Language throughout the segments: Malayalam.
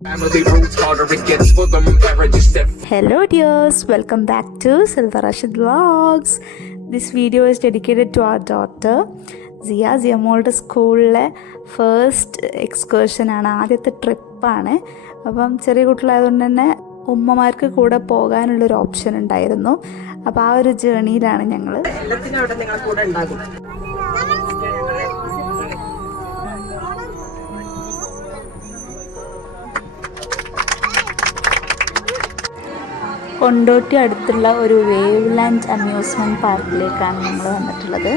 Family roots harder it gets for them marriages that Hello dears, welcome back to Silva Rashid Vlogs. This video is dedicated to our daughter Zia. മോളുടെ സ്കൂളിലെ ഫസ്റ്റ് എക്സ്കേർഷൻ ആണ്, ആദ്യത്തെ ട്രിപ്പാണ്. അപ്പം ചെറിയ കുട്ടികളായതുകൊണ്ട് തന്നെ ഉമ്മമാർക്ക് കൂടെ പോകാനുള്ളൊരു ഓപ്ഷൻ ഉണ്ടായിരുന്നു. അപ്പോൾ ആ ഒരു ജേണിയിലാണ് ഞങ്ങൾ. എല്ലാത്തിനും അവിടെ നിങ്ങൾ കൂടെ ഉണ്ടാകും. കൊണ്ടോട്ടി അടുത്തുള്ള ഒരു വേവ് ലാൻഡ് അമ്യൂസ്മെൻറ്റ് പാർക്കിലേക്കാണ് നമ്മൾ വന്നിട്ടുള്ളത്.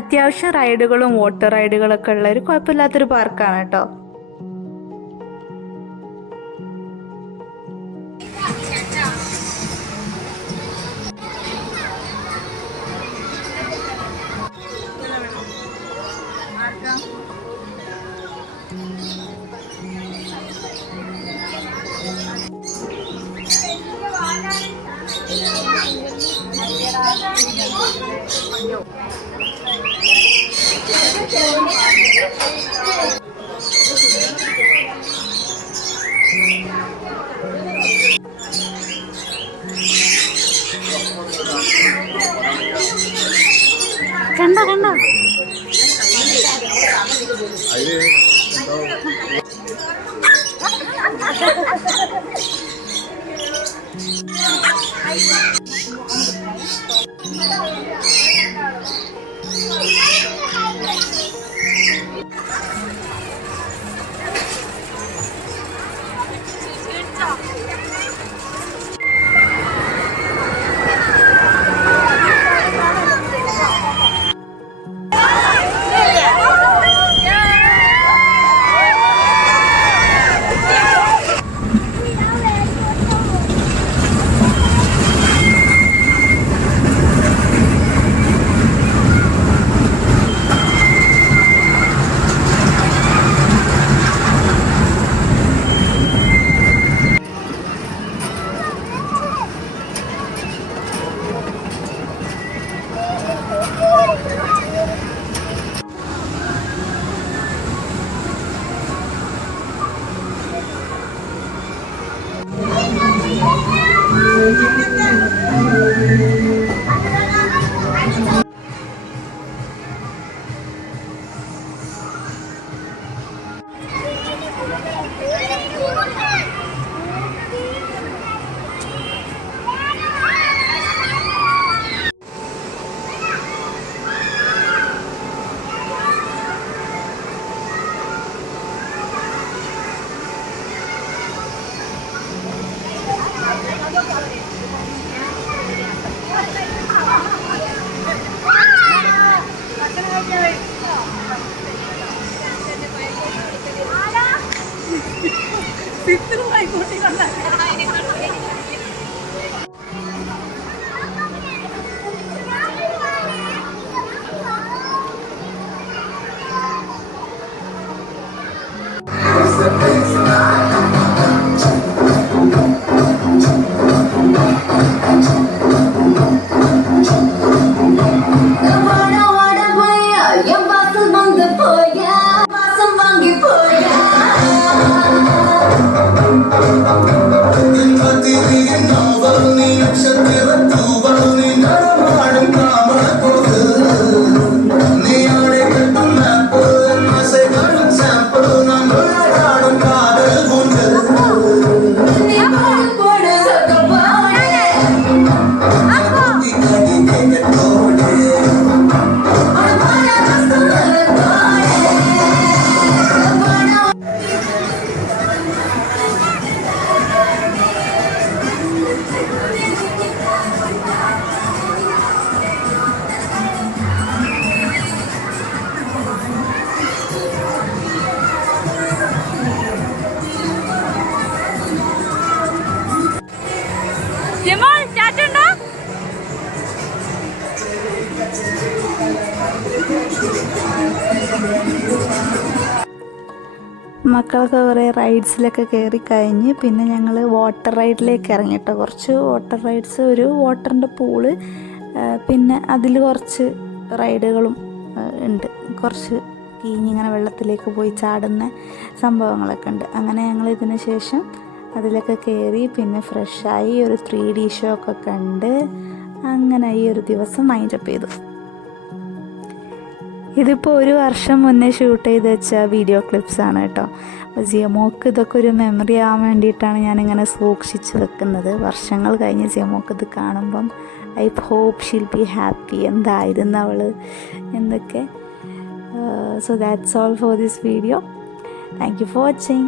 അത്യാവശ്യം റൈഡുകളും വാട്ടർ റൈഡുകളൊക്കെ ഉള്ള ഒരു കുഴപ്പമില്ലാത്തൊരു പാർക്കാണ് കേട്ടോ. കണ്ടോ കണ്ടോ മക്കളൊക്കെ കുറേ റൈഡ്സിലൊക്കെ കയറി കഴിഞ്ഞ് പിന്നെ ഞങ്ങൾ വാട്ടർ റൈഡിലേക്ക് ഇറങ്ങി കേട്ടോ. കുറച്ച് വാട്ടർ റൈഡ്സ്, ഒരു വാട്ടറിൻ്റെ പൂള്, പിന്നെ അതിൽ കുറച്ച് റൈഡുകളും ഉണ്ട്. കുറച്ച് കീഞ്ഞിങ്ങനെ വെള്ളത്തിലേക്ക് പോയി ചാടുന്ന സംഭവങ്ങളൊക്കെ ഉണ്ട്. അങ്ങനെ ഞങ്ങൾ ഇതിന് ശേഷം അതിലൊക്കെ കയറി പിന്നെ ഫ്രഷായി ഒരു 3D ഷോ ഒക്കെ കണ്ട് അങ്ങനെ ഈ ഒരു ദിവസം വൈൻഡപ്പ് ചെയ്തു. ഇതിപ്പോൾ 1 വർഷം മുന്നേ ഷൂട്ട് ചെയ്ത് വെച്ച വീഡിയോ ക്ലിപ്സാണ് കേട്ടോ. അപ്പോൾ ജിയമോക്ക് ഇതൊക്കെ ഒരു മെമ്മറി ആവാൻ വേണ്ടിയിട്ടാണ് ഞാനിങ്ങനെ സൂക്ഷിച്ച് വെക്കുന്നത്. വർഷങ്ങൾ കഴിഞ്ഞ് ജിയമോക്ക് ഇത് കാണുമ്പം I hope she'll be happy, എന്തായിരുന്നു അവൾ എന്നൊക്കെ. So that's all for this video. Thank you for watching.